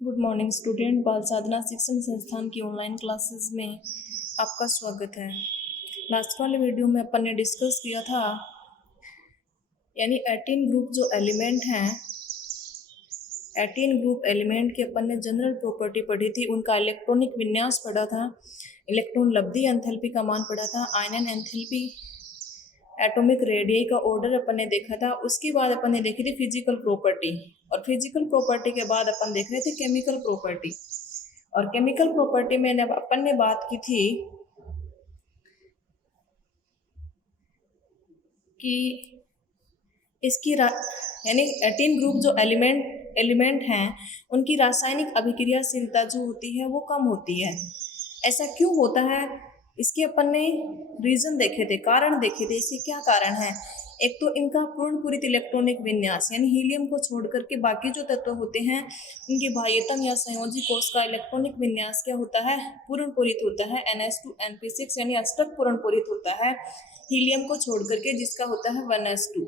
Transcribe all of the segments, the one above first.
Good morning student. बाल साधना शिक्षण संस्थान की ऑनलाइन क्लासेस में आपका स्वागत है। लास्ट वाले वीडियो में अपन ने डिस्कस किया था यानी 18 ग्रुप जो एलिमेंट हैं, 18 ग्रुप एलिमेंट की अपन ने जनरल प्रॉपर्टी पढ़ी थी, उनका इलेक्ट्रॉनिक विन्यास पढ़ा था, इलेक्ट्रॉन लब्धि एंथैल्पी का मान पढ़ा था, आयनन एंथैल्पी, एटॉमिक रेडियस का ऑर्डर अपन ने देखा था। उसके बाद अपन ने देखी थी फिजिकल प्रॉपर्टी, और फिजिकल प्रॉपर्टी के बाद अपन देख रहे थे केमिकल प्रॉपर्टी। और केमिकल प्रॉपर्टी में अपन ने बात की थी कि इसकी यानी 18 ग्रुप जो एलिमेंट हैं उनकी रासायनिक अभिक्रियाशीलता जो होती है वो कम होती है। ऐसा क्यों होता है, इसके अपन ने रीजन देखे थे, कारण देखे थे। इसके क्या कारण है? एक तो इनका पूर्ण पूरित इलेक्ट्रॉनिक विन्यास, यानी हीलियम को छोड़ करके बाकी जो तत्व होते हैं उनके बाह्यतम या संयोजी कोश का इलेक्ट्रॉनिक विन्यास क्या होता है? पूर्ण पूरित होता है। NH2 NP6 यानी अष्टक पूर्ण पूरित होता है हीलियम को छोड़ करके, जिसका होता है 1s2।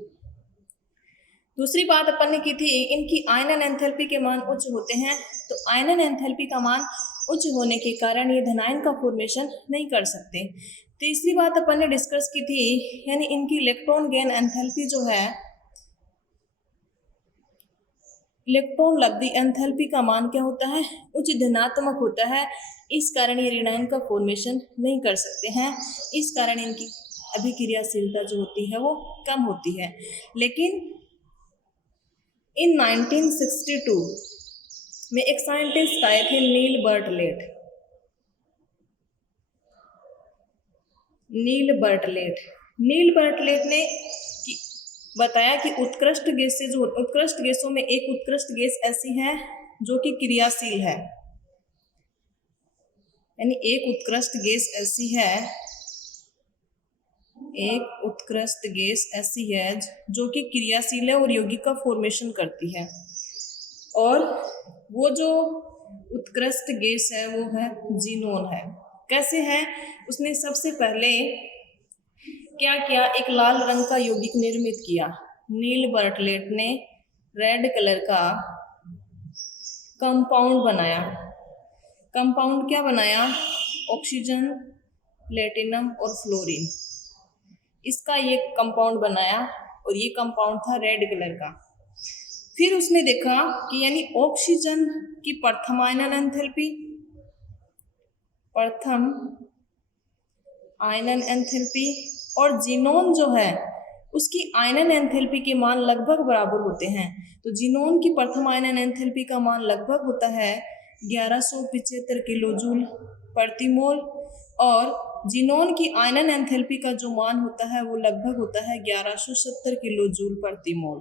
दूसरी बात अपन ने की थी, इनकी आयनन एंथैल्पी के मान उच्च होते हैं। तो आयनन एंथैल्पी का मान उच्च होने के कारण ये धनायन का फॉर्मेशन नहीं कर सकते। तीसरी बात अपन ने डिस्कस की थी, यानी इनकी इलेक्ट्रॉन गेन एंथैल्पी जो है, इलेक्ट्रॉन लब्धि एंथैल्पी का मान क्या होता है? उच्च धनात्मक होता है। इस कारण ये ऋणायन का फॉर्मेशन नहीं कर सकते हैं। इस कारण इनकी अभिक्रियाशीलता जो होती है वो कम होती है। लेकिन इन 1962 में एक साइंटिस्ट आए थे, नील बर्टलेट ने बताया कि उत्कृष्ट गैसों में एक उत्कृष्ट गैस ऐसी है जो कि क्रियाशील है। यानी एक उत्कृष्ट गैस ऐसी है जो कि क्रियाशील है और यौगिक का फॉर्मेशन करती है। और वो जो उत्कृष्ट गैस है वो है जीनोन है। कैसे है? उसने सबसे पहले क्या किया, एक लाल रंग का यौगिक निर्मित किया। नील बर्टलेट ने रेड कलर का कंपाउंड बनाया। कंपाउंड क्या बनाया? ऑक्सीजन, प्लेटिनम और फ्लोरीन, इसका ये कंपाउंड बनाया, और ये कंपाउंड था रेड कलर का। फिर उसने देखा कि यानी ऑक्सीजन की प्रथम आयनन एंथैल्पी और जीनोन जो है उसकी आयनन एंथैल्पी के मान लगभग बराबर होते हैं। तो जीनोन की प्रथम आयनन एंथैल्पी का मान लगभग होता है 1175 किलोजूल प्रति मोल, और जीनोन की आयनन एंथैल्पी का जो मान होता है वो लगभग होता है 1170 किलोजूल प्रति मोल।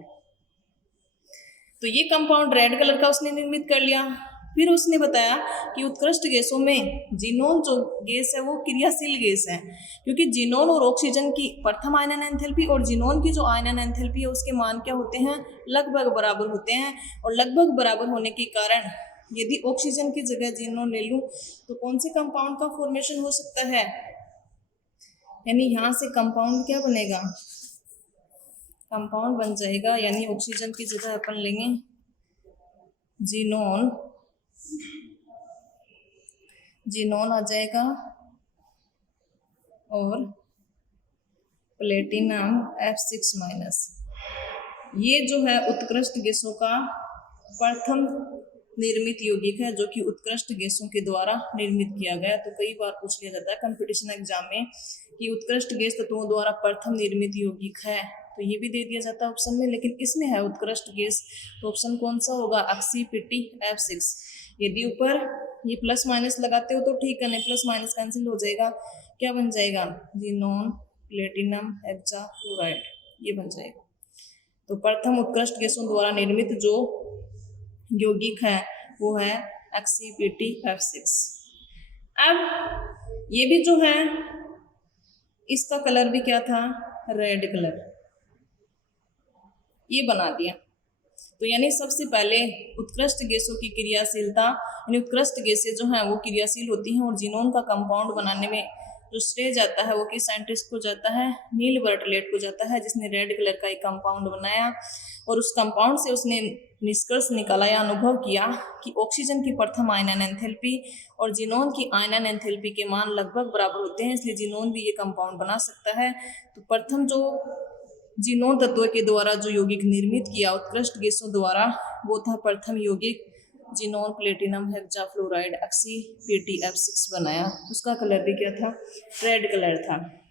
तो ये कंपाउंड रेड कलर का उसने निर्मित कर लिया। फिर उसने बताया कि उत्कृष्ट गैसों में जीनोन जो गैस है वो क्रियाशील गैस है, क्योंकि जीनोन और ऑक्सीजन की प्रथम आयनन एंथैल्पी और जीनोन की जो आयनन एंथैल्पी है उसके मान क्या होते हैं? लगभग बराबर होते हैं। और लगभग बराबर होने के कारण यदि ऑक्सीजन की जगह जीनोन ले लूं तो कौन से कंपाउंड का फॉर्मेशन हो सकता है? यानी यहाँ से कंपाउंड क्या बनेगा? कंपाउंड बन जाएगा, यानी ऑक्सीजन की जगह अपन लेंगे जीनोन आ जाएगा, और प्लेटिनम F6-। ये जो है उत्कृष्ट गैसों का प्रथम निर्मित यौगिक है, जो कि उत्कृष्ट गैसों के द्वारा निर्मित किया गया। तो कई बार पूछ लिया जाता है कंपटीशन एग्जाम में कि उत्कृष्ट गैस तत्वों द्वारा प्रथम निर्मित यौगिक है, तो ये भी दे दिया जाता है ऑप्शन में, लेकिन इसमें है उत्कृष्ट गैस, तो ऑप्शन कौन सा होगा? ऑक्सीपीटी-F6। यदि ऊपर ये प्लस माइनस लगाते हो तो ठीक है, नहीं प्लस माइनस कैंसिल हो जाएगा, क्या बन जाएगा? जीनोन प्लेटिनम हेक्साक्लोराइड, ये बन जाएगा। तो प्रथम उत्कृष्ट गैसों द्वारा निर्मित जो यौगिक है वो है ऑक्सीपीटी-F6। अब ये भी जो है इसका कलर भी क्या था? रेड कलर, ये बना दिया। तो यानी सबसे पहले उत्कृष्ट गैसों की क्रियाशीलता, यानी उत्कृष्ट गैसें जो हैं वो क्रियाशील होती हैं, और जीनोन का कंपाउंड बनाने में जो श्रेय जाता है वो किस साइंटिस्ट को जाता है? नील बर्टलेट को जाता है, जिसने रेड कलर का एक कंपाउंड बनाया। और उस कंपाउंड से उसने निष्कर्ष निकाला या अनुभव किया कि ऑक्सीजन की प्रथम आयनन एंथैल्पी और जिनोन की आयनन एंथैल्पी के मान लगभग बराबर होते हैं, इसलिए जिनोन भी ये कंपाउंड बना सकता है। तो प्रथम जो जिनोन तत्व के द्वारा जो यौगिक निर्मित किया उत्कृष्ट गैसों द्वारा, वो था प्रथम यौगिक xenon platinum hexafluoride oxy PtF6 बनाया। उसका कलर भी क्या था? रेड कलर था।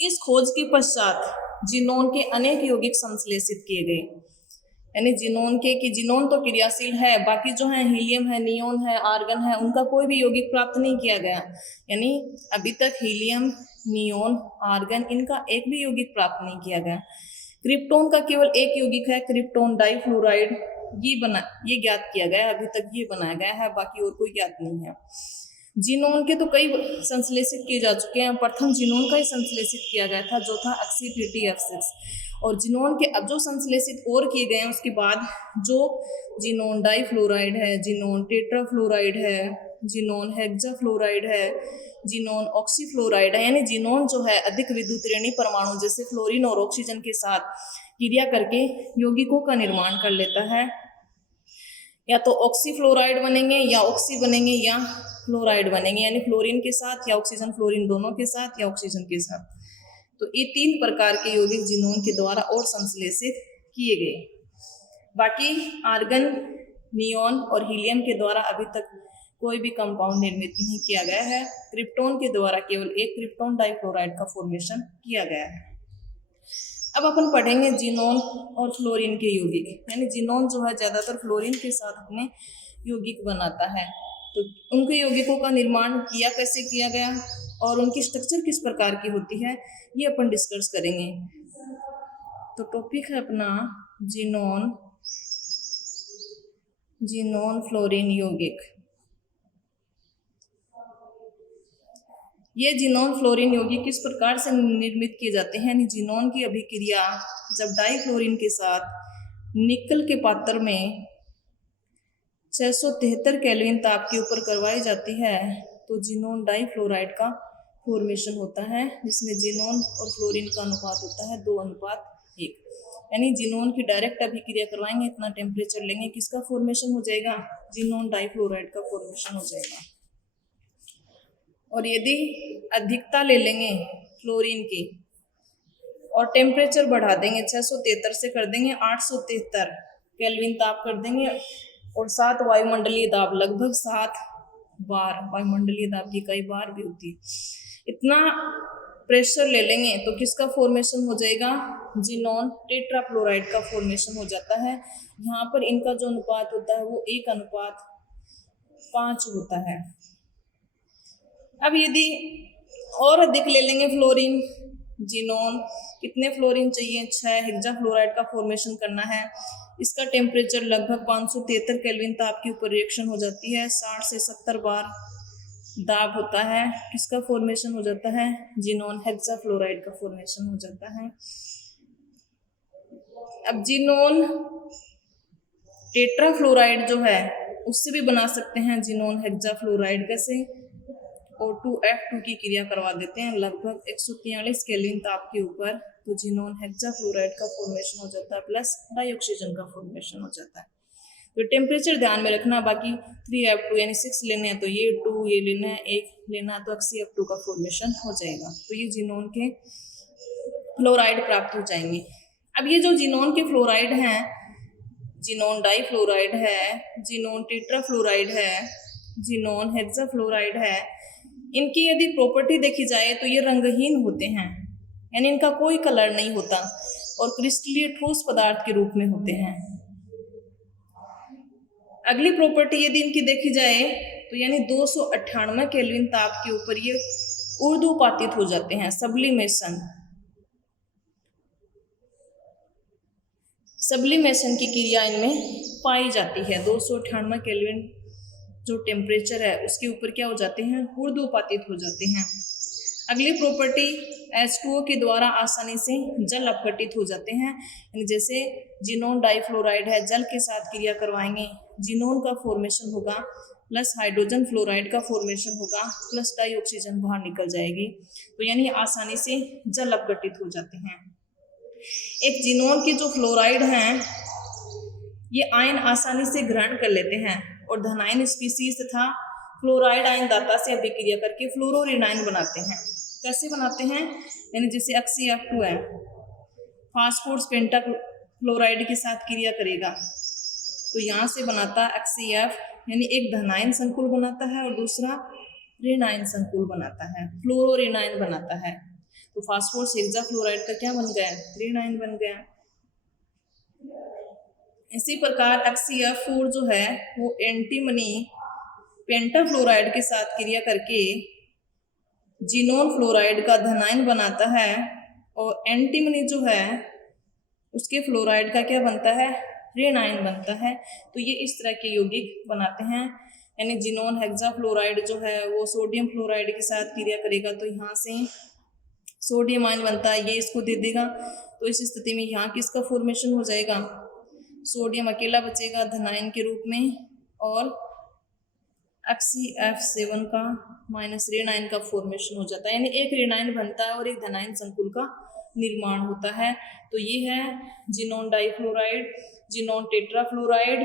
इस खोज के पश्चात जिनोन के अनेक यौगिक संश्लेषित किए गए, यानी जिनोन के कि जिनोन तो क्रियाशील है, बाकी जो है हीलियम है, नियोन है, आर्गन है, उनका कोई भी यौगिक प्राप्त नहीं किया गया। यानी अभी तक हीलियम, नियोन, आर्गन इनका एक भी यौगिक प्राप्त नहीं किया गया। क्रिप्टोन का केवल एक यौगिक है, क्रिप्टोन डाइफ्लोराइड, ये ज्ञात किया गया है, अभी तक ये बनाया गया है, बाकी और कोई ज्ञात नहीं है। जिनोन के तो कई संश्लेषित किए जा चुके हैं, प्रथम जिनोन का ही संश्लेषित किया गया था जो था ऑक्सी PtF6, और जिनोन के अब जो संश्लेषित और किए गए हैं उसके बाद जो जिनोन डाइफ्लोराइड है, जिनोन टेट्राफ्लोराइड है, जिनोन हेक्साफ्लोराइड है, जिनोन ऑक्सीफ्लोराइड है, यानी जिनोन जो है अधिक विद्युत ऋणी परमाणु जैसे फ्लोरीन और ऑक्सीजन के साथ क्रिया करके यौगिकों का निर्माण कर लेता है। या तो ऑक्सीफ्लोराइड बनेंगे या ऑक्सी बनेंगे या फ्लोराइड बनेंगे, यानी फ्लोरीन के साथ या ऑक्सीजन फ्लोरीन दोनों के साथ या ऑक्सीजन के साथ। तो ये 3 प्रकार के यौगिक जिनोन के द्वारा और संश्लेषित किए गए। बाकी आर्गन, नियोन और हीलियम के द्वारा अभी तक कोई भी कंपाउंड निर्मित नहीं किया गया है। क्रिप्टोन के द्वारा केवल एक क्रिप्टोन डाइफ्लोराइड का फॉर्मेशन किया गया है। अब अपन पढ़ेंगे जिनोन और फ्लोरीन के यौगिक, यानी जिनोन जो है ज़्यादातर फ्लोरीन के साथ अपने यौगिक बनाता है। तो उनके यौगिकों का निर्माण कैसे किया गया और उनकी स्ट्रक्चर किस प्रकार की होती है, ये अपन डिस्कस करेंगे। तो टॉपिक है अपना जिनोन फ्लोरीन यौगिक। ये जिनोन फ्लोरीन यौगिक किस प्रकार से निर्मित किए जाते हैं, यानी जिनोन की अभिक्रिया जब डाइफ्लोरीन के साथ निकल के पात्र में 673 केल्विन ताप के ऊपर करवाई जाती है तो जिनोन डाइफ्लोराइड का फॉर्मेशन होता है, जिसमें जिनोन और फ्लोरीन का अनुपात होता है 2:1। यानी जिनोन की डायरेक्ट अभिक्रिया करवाएंगे, इतना टेम्परेचर लेंगे, किसका फॉर्मेशन हो जाएगा? जिनोन डाइफ्लोराइड का फॉर्मेशन हो जाएगा। और यदि अधिकता ले लेंगे फ्लोरीन की और टेम्परेचर बढ़ा देंगे, 673 से कर देंगे 873 केल्विन ताप कर देंगे, और 7 वायुमंडलीय दाब, लगभग 7 बार वायुमंडलीय दाब की कई बार भी होती है, इतना प्रेशर ले लेंगे तो किसका फॉर्मेशन हो जाएगा? जिनोन टेट्राफ्लोराइड का फॉर्मेशन हो जाता है। यहाँ पर इनका जो अनुपात होता है वो 1:5 होता है। अब यदि और अधिक ले लेंगे फ्लोरीन, जिनोन कितने फ्लोरीन चाहिए? 6 हेक्साफ्लोराइड का फॉर्मेशन करना है। इसका टेम्परेचर लगभग 573 केल्विन ताप के ऊपर रिएक्शन हो जाती है, 60 से 70 बार दाब होता है, किसका फॉर्मेशन हो जाता है? जिनोन हेक्साफ्लोराइड का फॉर्मेशन हो जाता है। अब जिनोन टेट्राफ्लोराइड जो है उससे भी बना सकते हैं जिनोन हेक्साफ्लोराइड, कैसे? O2F2 की क्रिया करवा देते हैं लगभग 143 केल्विन ताप के ऊपर, तो जिनोन हेक्साफ्लोराइड का फॉर्मेशन हो जाता है, प्लस डाइऑक्सीजन का फॉर्मेशन हो जाता है। तो टेम्परेचर ध्यान में रखना, बाकी 3F2 यानी 6 लेने हैं तो ये 2 ये लेना है, 1 लेना है तो HCF2 का फॉर्मेशन हो जाएगा। तो ये जिनोन के फ्लोराइड प्राप्त हो जाएंगे। अब ये जो जिनोन के फ्लोराइड हैं, जिनोन डाइफ्लोराइड है, जिनोन टेट्राफ्लोराइड है, जिनोन हेक्साफ्लोराइड है, इनकी यदि प्रॉपर्टी देखी जाए तो ये रंगहीन होते हैं, यानी इनका कोई कलर नहीं होता और क्रिस्टलीय ठोस पदार्थ के रूप में होते हैं। अगली प्रॉपर्टी यदि इनकी देखी जाए तो यानी 298 केल्विन ताप के ऊपर ये ऊर्ध्वपातित हो जाते हैं, सब्लिमेशन की क्रिया इनमें पाई जाती है। 298 केल्विन जो टेम्परेचर है उसके ऊपर क्या हो जाते हैं? ऊर्ध्वपातित हो जाते हैं। अगली प्रॉपर्टी H2O के द्वारा आसानी से जल अपघटित हो जाते हैं, यानी जैसे जिनोन डाइफ्लोराइड है, जल के साथ क्रिया करवाएंगे, जिनोन का फॉर्मेशन होगा, प्लस हाइड्रोजन फ्लोराइड का फॉर्मेशन होगा, प्लस डाइऑक्सीजन बाहर निकल जाएगी, तो यानी आसानी से जल अपघटित हो जाते हैं। एक जिनोन के जो फ्लोराइड हैं ये आयन आसानी से ग्रहण कर लेते हैं और धनायन स्पीसीज तथा फ्लोराइड आयन दाता से अभिक्रिया करके फ्लोरोरेनाइन बनाते हैं। कैसे बनाते हैं? यानी जैसे HCF2 है, फास्फोरस पेंटाक्लोराइड के साथ क्रिया करेगा तो यहाँ से बनाता HCF, यानी एक धनायन संकुल बनाता है और दूसरा रेनाइन संकुल बनाता है, फ्लोरोरेनाइन बनाता है। तो फास्फोरस हेक्साफ्लोराइड का क्या बन गया? रेनाइन बन गया। इसी प्रकार HCF4 जो है वो एंटीमनी पेंटाफ्लोराइड के साथ क्रिया करके जिनोन फ्लोराइड का धनायन बनाता है और एंटीमनी जो है उसके फ्लोराइड का क्या बनता है? रेनाइन बनता है। तो ये इस तरह के यौगिक बनाते हैं। यानी जिनोन हेक्साफ्लोराइड जो है वो सोडियम फ्लोराइड के साथ क्रिया करेगा तो यहाँ से सोडियम आयन बनता है, ये इसको दे देगा। तो इस स्थिति में यहाँ किसका फॉर्मेशन हो जाएगा? सोडियम अकेला बचेगा धनायन के रूप में और HCF7 का माइनस रेनाइन का फॉर्मेशन हो जाता है। यानी एक रेनाइन बनता है और एक धनायन संकुल का निर्माण होता है। तो ये है जिनोन डाइफ्लोराइड, जिनोन टेट्राफ्लोराइड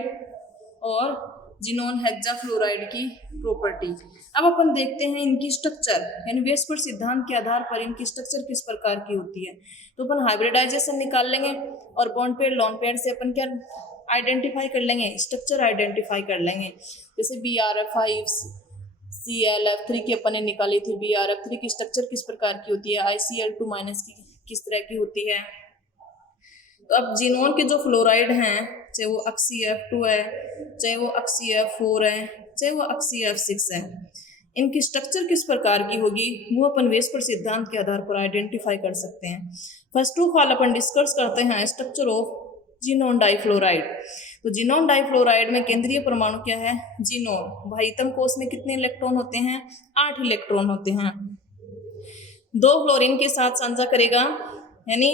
और जिनोन हेक्साफ्लोराइड की प्रॉपर्टी। अब अपन देखते हैं इनकी स्ट्रक्चर, यानी वेस्पर सिद्धांत के आधार पर इनकी स्ट्रक्चर किस प्रकार की होती है। तो अपन हाइब्रिडाइजेशन निकाल लेंगे और बॉन्ड पेयर लॉन पेयर से अपन क्या आइडेंटिफाई कर लेंगे? स्ट्रक्चर आइडेंटिफाई कर लेंगे। जैसे BRF5 ClF3 की अपन ने निकाली थी, BRF3 की स्ट्रक्चर किस प्रकार की होती है, ICl2 माइनस की किस तरह की होती है। तो अब जिनोन के जो फ्लोराइड हैं, चाहे वो HCF2 है, चाहे वो HCF4 है, चाहे वो HCF6 है, इनकी स्ट्रक्चर किस प्रकार की होगी वो अपन वेस्पर सिद्धांत के आधार पर आइडेंटिफाई कर सकते हैं। First of all upon discuss करते हैं स्ट्रक्चर ऑफ जिनोन डाइफ्लोराइड। तो जिनोन डाइफ्लोराइड में केंद्रीय परमाणु क्या है? जिनोन। भाइतम कोश में कितने इलेक्ट्रॉन होते हैं? 8 इलेक्ट्रॉन होते हैं। 2 फ्लोरीन के साथ साझा करेगा, यानी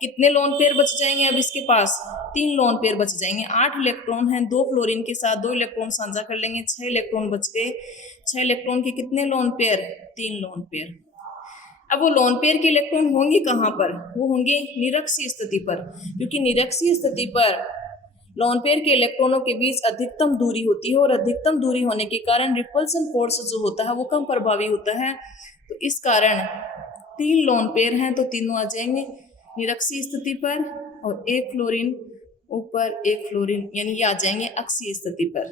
कितने लोन पेयर बच जाएंगे? अब इसके पास 3 लोन पेयर बच जाएंगे। 8 इलेक्ट्रॉन हैं, 2 फ्लोरीन के साथ 2 इलेक्ट्रॉन साझा कर लेंगे, 6 इलेक्ट्रॉन बच गए। 6 इलेक्ट्रॉन के कितने लोन पेयर? 3 lone pair. अब वो लोन पेयर के इलेक्ट्रॉन होंगे कहाँ पर? वो होंगे निरक्षीय स्थिति पर, क्योंकि निरक्षीय स्थिति पर लोन पेयर के इलेक्ट्रॉनों के बीच अधिकतम दूरी होती है और अधिकतम दूरी होने के कारण रिपल्सन फोर्स जो होता है वो कम प्रभावी होता है। तो इस कारण 3 लोन पेयर हैं तो तीनों आ जाएंगे निरक्षीय स्थिति पर और 1 फ्लोरीन ऊपर 1 फ्लोरीन, यानी ये आ जाएंगे अक्षीय स्थिति पर।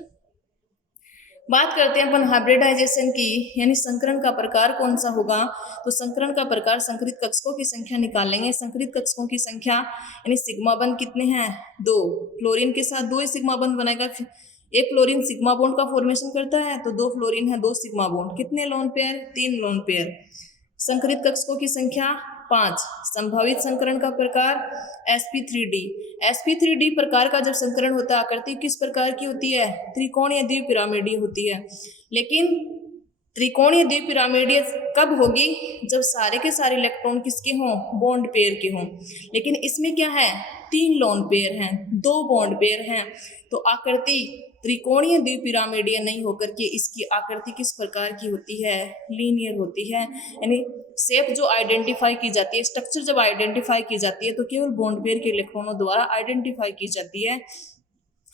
बात करते हैं अपन हाइब्रिडाइजेशन की, यानी संकरण का प्रकार कौन सा होगा। तो संकरण का प्रकार संकरित कक्षकों की संख्या निकाल लेंगे। संकरित कक्षकों की संख्या यानी सिग्मा बंध कितने हैं? 2। फ्लोरीन के साथ 2 ही सिग्मा बंध बनेगा। 1 फ्लोरीन सिग्मा बॉन्ड का फॉर्मेशन करता है तो 2 फ्लोरीन है 2 सिग्मा बॉन्ड। कितने लोन पेयर? 3 lone pair. संकरित कक्षकों की संख्या 5। संभावित संकरण का प्रकार sp3d। sp3d प्रकार का जब संकरण होता है आकृति किस प्रकार की होती है? त्रिकोणीय द्विपिरामिडीय होती है। लेकिन त्रिकोणीय द्विपिरामिडीय कब होगी? जब सारे के सारे इलेक्ट्रॉन किसके हों? बॉन्ड पेयर के हों। लेकिन इसमें क्या है? 3 लोन पेयर हैं, 2 बॉन्ड पेयर हैं, तो आकृति त्रिकोणीय द्विपिरामिडीय नहीं होकर के इसकी आकृति किस प्रकार की होती है? लीनियर होती है। यानी शेप जो आइडेंटिफाई की जाती है, स्ट्रक्चर जब आइडेंटिफाई की जाती है तो केवल बॉन्ड पेयर के इलेक्ट्रॉनों द्वारा आइडेंटिफाई की जाती है।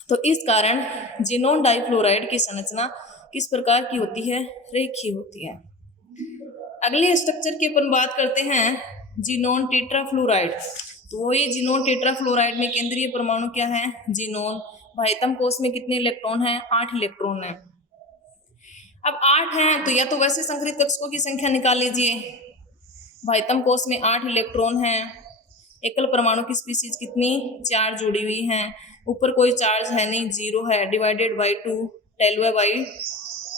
तो इस कारण जिनोन डाइफ्लोराइड की संरचना किस प्रकार की होती है? रेखीय होती है। अगले स्ट्रक्चर की अपन बात करते हैं जिनोन टेट्राफ्लोराइड। तो वही जिनोन टेट्राफ्लोराइड में केंद्रीय परमाणु क्या है? जिनोन। भाइतम कोश में कितने इलेक्ट्रॉन हैं? 8 इलेक्ट्रॉन हैं। अब 8 हैं तो या तो वैसे संकरित कक्षकों की संख्या निकाल लीजिए। भाइतम कोश में 8 इलेक्ट्रॉन हैं। एकल परमाणु की स्पीसीज कितनी? 4 जुड़ी हुई हैं। ऊपर कोई चार्ज है नहीं, 0 है, डिवाइडेड बाई 2, 12/2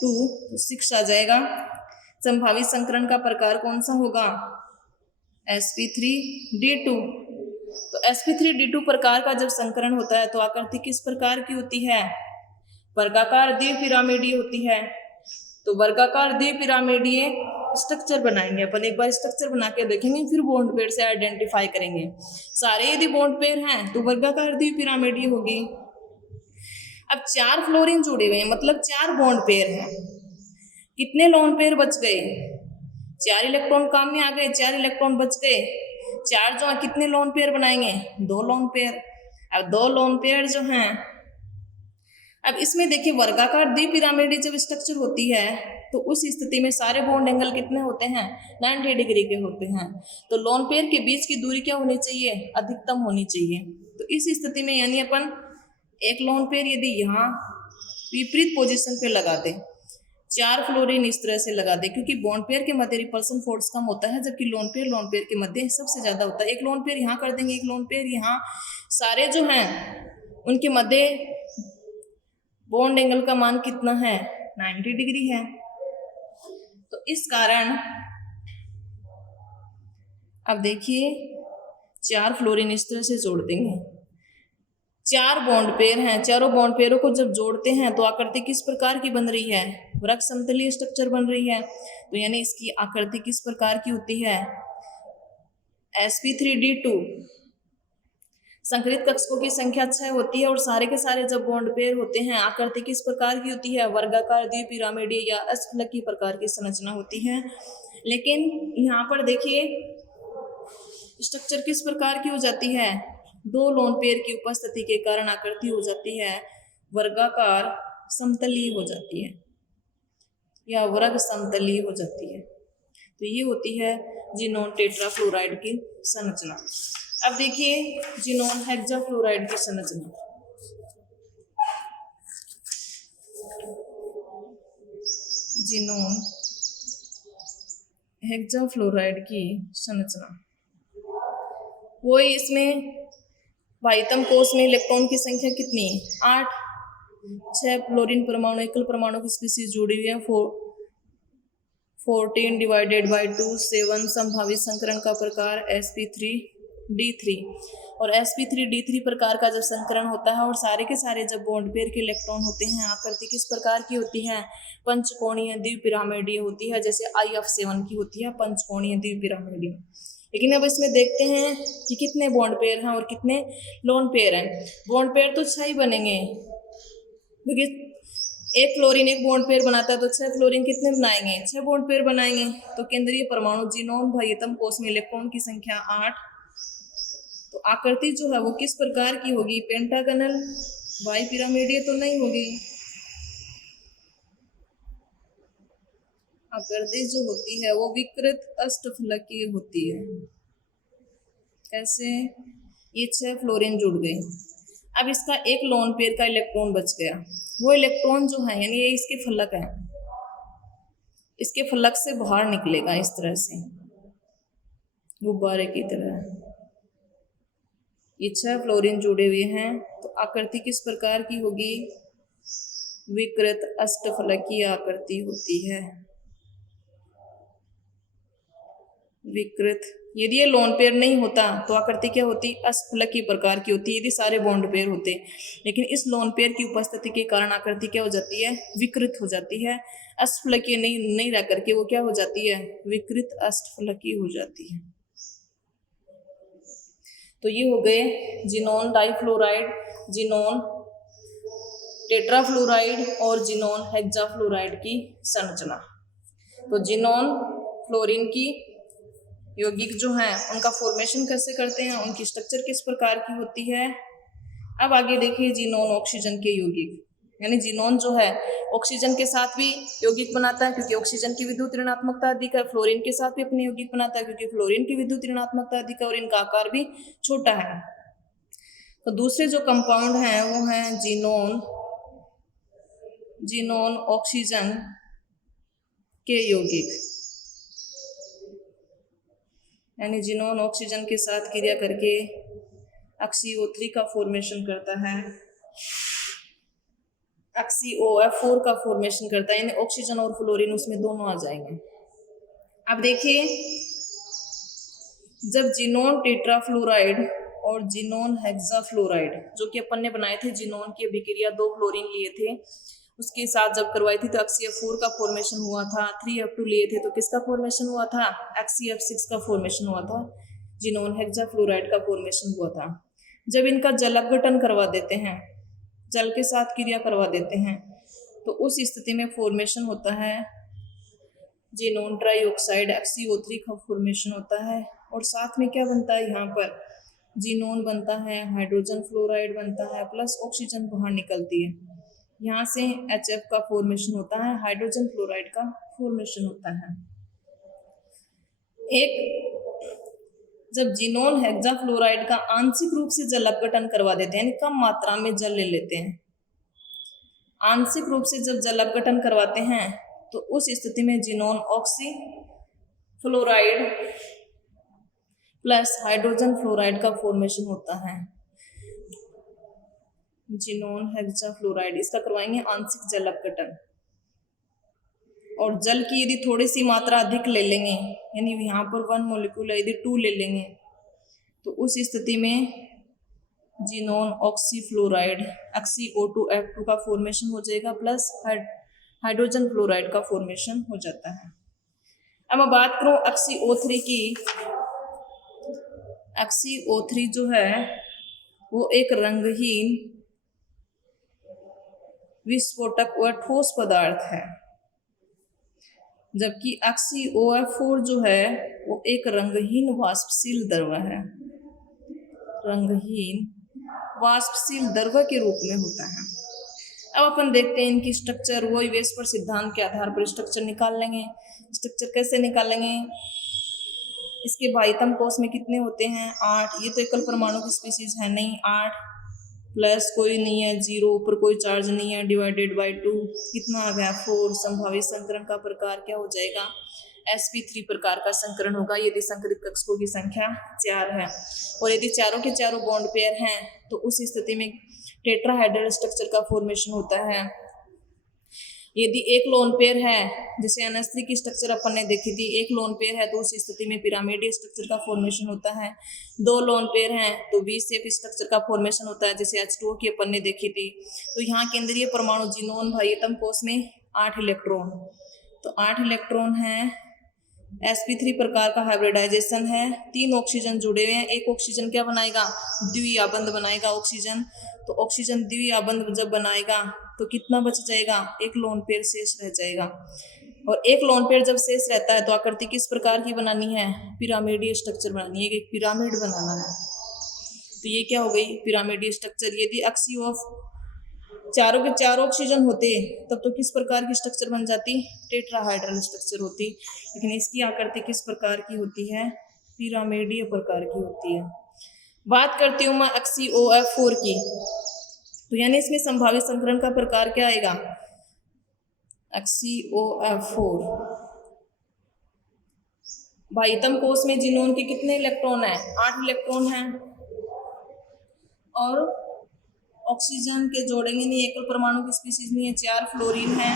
तो 6 आ जाएगा। संभावित संकरण का प्रकार कौन सा होगा? sp3d2। तो sp3d2 प्रकार का जब संकरण होता है तो आकृति किस प्रकार की होती है? वर्गाकार द्विपिरामिडीय होती है। तो वर्गाकार द्विपिरामिडीय स्ट्रक्चर बनाएंगे अपन। एक बार स्ट्रक्चर बना के देखेंगे, फिर बॉन्ड पेयर से आइडेंटिफाई करेंगे। सारे यदि बॉन्ड पेयर हैं तो वर्गाकार द्विपिरामिडीय होगी। अब 4 फ्लोरीन जुड़े हुए हैं, मतलब 4 बॉन्ड पेयर हैं। कितने लोन पेयर बच गए? 4 इलेक्ट्रॉन काम में आ गए, 4 इलेक्ट्रॉन बच गए। चार जो है कितने लोन पेयर बनाएंगे, 2 लोन पेयर। अब 2 लोन पेयर जो हैं, अब इसमें देखिए वर्गाकार द्विपिरामिडीय जब स्ट्रक्चर होती है तो उस स्थिति में सारे बॉन्ड एंगल कितने होते हैं, 90 डिग्री के होते हैं। तो लोन पेयर के बीच की दूरी क्या होनी चाहिए, अधिकतम होनी चाहिए। तो इस स्थिति में यानी अपन एक लोन पेयर यदि यहाँ विपरीत पोजीशन पे लगा दे, 4 फ्लोरीन इस तरह से लगा दे, क्योंकि बॉन्ड पेयर के मध्य रिपल्सन फोर्स कम होता है, जबकि लोन पेयर के मध्य सबसे ज्यादा होता है। एक लोन पेयर यहाँ कर देंगे, एक लोन पेयर यहाँ, सारे जो हैं उनके मध्य बॉन्ड एंगल का मान कितना है, 90 डिग्री है। तो इस कारण अब देखिए 4 फ्लोरीन इस तरह से जोड़ देंगे, 4 बॉन्ड पेयर हैं, चारों बॉन्ड पेयरों को जब जोड़ते हैं तो आकृति किस प्रकार की बन रही है, वृक्क समतलीय स्ट्रक्चर बन रही है। तो यानी इसकी आकृति किस प्रकार की होती है, sp3d2। संकरित कक्षकों की संख्या 6 होती है और सारे के सारे जब बॉन्ड पेयर होते हैं आकृति किस प्रकार की होती है, वर्गाकार द्विपिरामिडीय या अष्टफलकीय प्रकार की संरचना होती है। लेकिन यहाँ पर देखिए स्ट्रक्चर किस प्रकार की हो जाती है, 2 लोन पेयर की उपस्थिति के कारण आकृति हो जाती है वर्गाकार समतलीय हो जाती है या वर्ग समतलीय हो जाती है। तो ये होती है जिनोन टेट्राफ्लोराइड की संरचना। अब देखिए जिनोन हेक्साफ्लोराइड की संरचना। जिनोन हेक्साफ्लोराइड की संरचना, वो इसमें बाह्यतम कोष में इलेक्ट्रॉन की संख्या कितनी है, 8, 6 फ्लोरीन परमाणु एकल परमाणु की स्पीशीज जुड़ी हुई है, 14 डिवाइडेड बाई 2, 7 संभावित संकरण का प्रकार sp3d3। और sp3d3 प्रकार का जब संकरण होता है और सारे के सारे जब बॉन्ड पेयर के इलेक्ट्रॉन होते हैं आकृति किस प्रकार की होती है, पंचकोणीय द्विपिरामिडीय होती है, जैसे IF7 की होती है पंचकोणीय द्विपिरामिडीय। लेकिन अब इसमें देखते हैं कि कितने बॉन्ड पेयर हैं और कितने लोन पेयर हैं। बॉन्ड पेयर तो 6 ही बनेंगे, क्योंकि एक फ्लोरीन एक बॉन्ड पेयर बनाता है, तो 6 फ्लोरीन कितने बनाएंगे, 6 बॉन्ड पेयर बनाएंगे। तो केंद्रीय परमाणु जिनोन बाह्यतम कोष में इलेक्ट्रॉन की संख्या 8। तो आकृति जो है वो किस प्रकार की होगी, पेंटागनल बाइपिरामिडीय तो नहीं होगी। आकृति जो होती है वो विकृत अष्टफलकीय होती है। कैसे, ये 6 फ्लोरीन जुड़ गए, अब इसका एक लोन पेयर का इलेक्ट्रॉन बच गया, वो इलेक्ट्रॉन जो है यानी ये इसके फलक है, इसके फलक से बाहर निकलेगा इस तरह से गुब्बारे की तरह। ये 6 फ्लोरीन जुड़े हुए हैं, तो आकृति किस प्रकार की होगी, विकृत अष्टफलकीय आकृति होती है, विकृत। यदि ये लोन पेयर नहीं होता तो आकृति क्या होती, अष्टफलकीय प्रकार की होती, यदि सारे बॉन्ड पेयर होते। लेकिन इस लोन पेयर की उपस्थिति के कारण आकृति क्या हो जाती है, विकृत हो जाती है, अष्टफलकीय नहीं रह करके वो क्या हो जाती है, विकृत अष्टफलकीय हो जाती है। तो ये हो गए जिनोन डाइफ्लोराइड, जिनोन टेट्राफ्लोराइड और जिनोन हेक्साफ्लोराइड की संरचना। तो जिनोन फ्लोरीन की यौगिक जो हैं उनका फॉर्मेशन कैसे करते हैं, उनकी स्ट्रक्चर किस प्रकार की होती है। अब आगे देखिए जिनोन ऑक्सीजन के यौगिक, यानी जिनोन जो है ऑक्सीजन के साथ भी यौगिक बनाता है क्योंकि ऑक्सीजन की विद्युत ऋणात्मकता अधिक है, फ्लोरीन के साथ भी अपने यौगिक बनाता है क्योंकि फ्लोरीन की विद्युत ऋणात्मकता अधिक है और इनका आकार भी छोटा है। तो दूसरे जो कंपाउंड हैं वो हैं जिनोन ऑक्सीजन के यौगिक, यानी जिनोन ऑक्सीजन के साथ क्रिया करके ऑक्सीO3 का फॉर्मेशन करता है, ऑक्सीOF4 का फॉर्मेशन करता है, यानी ऑक्सीजन और फ्लोरीन उसमें दोनों आ जाएंगे। अब देखिए जब जिनोन टेट्राफ्लोराइड और जिनोन हेक्साफ्लोराइड जो कि अपन ने बनाए थे, जिनोन की अभिक्रिया 2 फ्लोरीन लिए थे उसके साथ जब करवाई थी तो ऑक्सीF4 का फॉर्मेशन हुआ था, 3F2 लिए थे तो किसका फॉर्मेशन हुआ था, ऑक्सीF6 का फॉर्मेशन हुआ था, जिनोन हेक्साफ्लोराइड का फॉर्मेशन हुआ था। जब इनका जल अपघटन करवा देते हैं, जल के साथ क्रिया करवा देते हैं, तो उस स्थिति में फॉर्मेशन होता है जिनोन ट्राईऑक्साइड, ऑक्सीO3 का फॉर्मेशन होता है, और साथ में क्या बनता है यहाँ पर, जिनोन बनता है, हाइड्रोजन फ्लोराइड बनता है, प्लस ऑक्सीजन बाहर निकलती है। यहाँ से HF का फॉर्मेशन होता है, हाइड्रोजन फ्लोराइड का फॉर्मेशन होता है। एक जब जिनोन हेक्साफ्लोराइड का आंशिक रूप से जल अपघटन करवा देते हैं, यानी कम मात्रा में जल ले लेते हैं, आंशिक रूप से जब जल अपघटन करवाते हैं तो उस स्थिति में xenon oxy fluoride plus hydrogen fluoride का फॉर्मेशन होता है। जिनोन हेक्साफ्लोराइड इसका करवाएंगे आंशिक जल अपघटन। और जल की यदि थोड़ी सी मात्रा अधिक ले लेंगे, यानी यहाँ पर 1 मॉलिक्यूल यदि 2 ले लेंगे, तो उस स्थिति में जिनोन ऑक्सी फ्लोराइड XiO2F2 का फॉर्मेशन हो जाएगा, प्लस हाइड्रोजन फ्लोराइड का फॉर्मेशन हो जाता है। अब मैं बात करूं XiO3 की। XiO3 जो है वो एक रंगहीन विस्फोटक व ठोस पदार्थ है, जबकि XiOF4 जो है वो एक रंगहीन वाष्पशील द्रव है, रंगहीन वाष्पशील द्रव के रूप में होता है। अब अपन देखते हैं इनकी स्ट्रक्चर। वही वेस्पर सिद्धांत के आधार पर स्ट्रक्चर निकाल लेंगे। स्ट्रक्चर कैसे निकालेंगे, इसके बाह्यतम कोश में कितने होते हैं, 8। ये तो एकल परमाणु की स्पीसीज है नहीं, 8 प्लस कोई नहीं है 0, ऊपर कोई चार्ज नहीं है, डिवाइडेड बाय 2 कितना आ गया 4। संभावित संकरण का प्रकार क्या हो जाएगा, sp3 प्रकार का संकरण होगा यदि संकरित कक्षकों की संख्या 4 है। और यदि चारों के चारों बॉन्ड पेयर हैं तो उस स्थिति में टेट्राहेड्रल स्ट्रक्चर का फॉर्मेशन होता है। यदि एक लोन पेयर है, जैसे NH3 की स्ट्रक्चर अपन ने देखी थी, एक लोन पेयर है तो उस स्थिति में पिरामिडीय स्ट्रक्चर का फॉर्मेशन होता है। 2 लोन पेयर हैं तो V शेप स्ट्रक्चर का फॉर्मेशन होता है, जैसे H2O की अपन ने देखी थी। तो यहाँ केंद्रीय परमाणु जिनोन बाह्यतम कोश में 8 इलेक्ट्रॉन, तो 8 इलेक्ट्रॉन है। sp3 प्रकार का हाइब्रिडाइजेशन है, 3 ऑक्सीजन जुड़े हुए हैं। एक ऑक्सीजन क्या बनाएगा, द्विआबंध बनाएगा ऑक्सीजन। तो ऑक्सीजन द्विआबंध जब बनाएगा तो कितना बच जाएगा, एक लोन पेयर शेष रह जाएगा। और एक लोन पेयर जब शेष रहता है तो आकृति किस प्रकार की बनानी है, पिरामिडीय स्ट्रक्चर बनानी है, एक पिरामिड बनाना है। तो ये क्या हो गई, पिरामिडीय स्ट्रक्चर। यदि XiO चारों के चार ऑक्सीजन होते तब तो किस प्रकार की स्ट्रक्चर बन जाती, टेट्राहाइड्रल स्ट्रक्चर होती। लेकिन इसकी आकृति किस प्रकार की होती है, पिरामिडीय प्रकार की होती है। बात करती हूँ मैं XiOF4 की, तो यानी इसमें संभावित संकरण का प्रकार क्या आएगा, XiOF4। बाह्यतम कोश में जिनोन के कितने इलेक्ट्रॉन हैं, 8 इलेक्ट्रॉन हैं। और ऑक्सीजन के जोड़ेंगे नहीं, एकल परमाणु की स्पीसीज नहीं है, 4 फ्लोरीन है,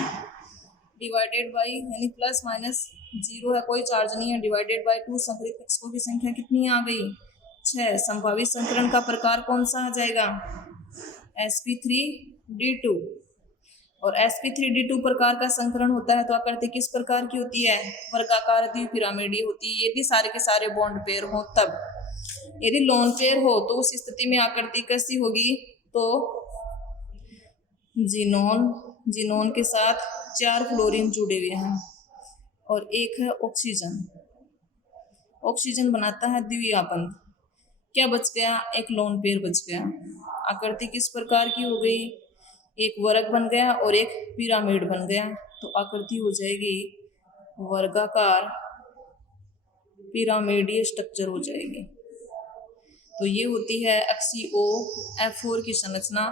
डिवाइडेड बाई यानी प्लस माइनस 0 है, कोई चार्ज नहीं है, डिवाइडेड बाई 2। संकरित कक्षकों की संख्या कितनी आ गई, 6। संभावित संकरण का प्रकार कौन सा आ जाएगा, sp3d2। और sp3d2 प्रकार का संकरण होता है तो आकृति किस प्रकार की होती है, वर्गाकार द्विपिरामिडीय होती है। यदि सारे के सारे बॉन्ड पेयर हो तब, यदि लोन पेयर हो तो उस स्थिति में आकृति कैसी होगी, तो जिनोन के साथ 4 फ्लोरीन जुड़े हुए हैं और एक है ऑक्सीजन। ऑक्सीजन बनाता है द्विआबंध। क्या बच गया, एक लोन पेयर बच गया। आकृति किस प्रकार की हो गई, एक वर्ग बन गया और एक पिरामिड बन गया। तो आकृति हो जाएगी वर्गाकार पिरामिडीय स्ट्रक्चर हो जाएगी। तो ये होती है XiOF4 की संरचना,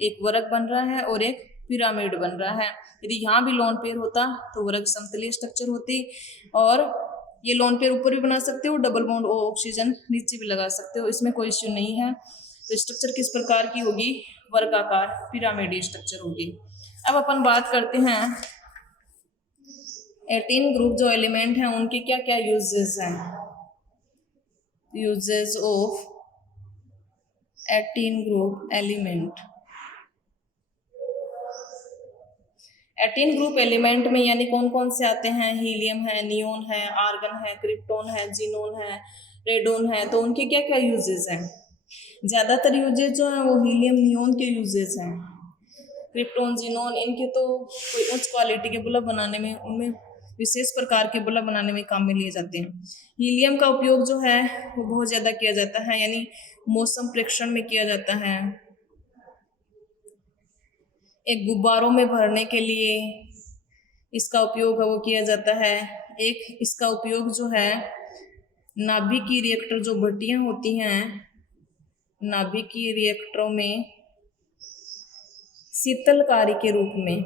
एक वर्ग बन रहा है और एक पिरामिड बन रहा है। यदि यहाँ भी लोन पेयर होता तो वर्ग समतलीय स्ट्रक्चर होती, और ये लोन पेयर ऊपर भी बना सकते हो, डबल बॉन्ड O ऑक्सीजन नीचे भी लगा सकते हो, इसमें कोई इश्यू नहीं है। तो स्ट्रक्चर किस प्रकार की होगी, वर्गाकार पिरामिडीय स्ट्रक्चर होगी। अब अपन बात करते हैं 18 ग्रुप जो एलिमेंट हैं उनके क्या क्या यूजेस हैं। Uses of 18 group element. 18 group element में यानी कौन कौन से आते हैं, हीलियम है, नियोन है, आर्गन है, क्रिप्टोन है, जिनोन है, रेडोन है। तो उनके क्या क्या यूजेस हैं, ज़्यादातर यूजेस जो हैं वो हीलियम नियोन के यूजेस हैं। क्रिप्टोन जिनोन इनके तो कोई उच्च क्वालिटी के बल्ब बनाने में उनमें विशेष प्रकार के बल्ब बनाने में काम में लिए जाते हैं। हीलियम का उपयोग जो है वो बहुत ज़्यादा किया जाता है, यानी मौसम प्रेक्षण में किया जाता है, एक गुब्बारों में भरने के लिए इसका उपयोग है वो किया जाता है। एक इसका उपयोग जो है नाभिकीय रिएक्टर, जो भट्टियाँ होती हैं, नाभिकीय रिएक्टरों में शीतलकारी के रूप में,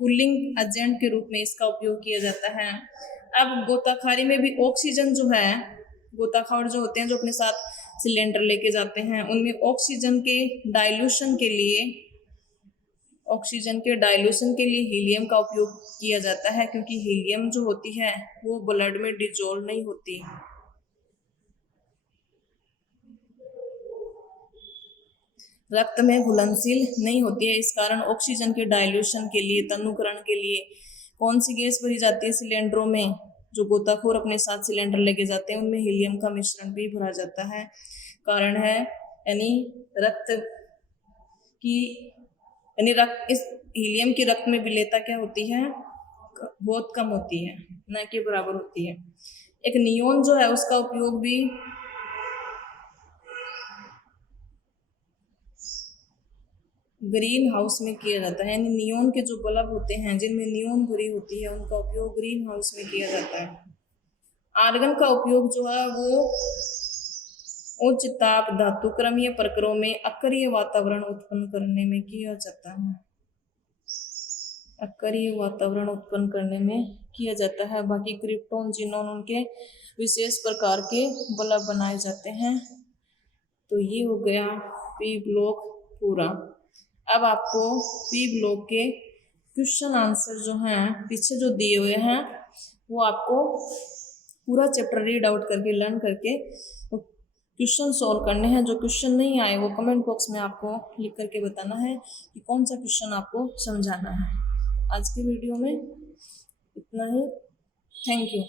कूलिंग एजेंट के रूप में इसका उपयोग किया जाता है। अब गोताखोरी में भी ऑक्सीजन जो है, गोताखोर जो होते हैं जो अपने साथ सिलेंडर लेके जाते हैं, उनमें ऑक्सीजन के डाइल्यूशन के लिए हीलियम का उपयोग किया जाता है, क्योंकि हीलियम जो होती है वो ब्लड में डिजोल्व नहीं होती। रक्त में घुलनशील नहीं होती है, इस कारण ऑक्सीजन के डाइल्यूशन के लिए, तनुकरण के लिए कौन सी गैस भरी जाती है सिलेंडरों में, जो गोताखोर अपने साथ सिलेंडर लेके जाते हैं उनमें हीलियम का मिश्रण भी भरा जाता है। कारण है रक्त इस हीलियम की रक्त में विलेयता क्या होती है, बहुत कम होती है, न कि बराबर होती है। एक नियोन जो है उसका उपयोग भी ग्रीन हाउस में किया जाता है, यानी नियोन के जो बल्ब होते हैं जिनमें नियोन भरी होती है उनका उपयोग ग्रीन हाउस में किया जाता है। आर्गन का उपयोग जो है वो उच्च ताप धातुक्रमीय प्रक्रियाओं में अक्रिय वातावरण उत्पन्न करने में किया जाता है, अक्रिय वातावरण उत्पन्न करने में किया जाता है। बाकी क्रिप्टॉन, जिनोन, उनके विशेष प्रकार के बल्ब बनाए जाते हैं। तो ये हो गया पी ब्लॉक पूरा। अब आपको पी ब्लॉक के क्वेश्चन आंसर जो हैं पीछे जो दिए हुए हैं वो आपको पूरा चैप्टर रीड आउट करके, लर्न करके क्वेश्चन सॉल्व करने हैं। जो क्वेश्चन नहीं आए वो कमेंट बॉक्स में आपको लिख करके बताना है कि कौन सा क्वेश्चन आपको समझाना है। आज की वीडियो में इतना ही। Thank you.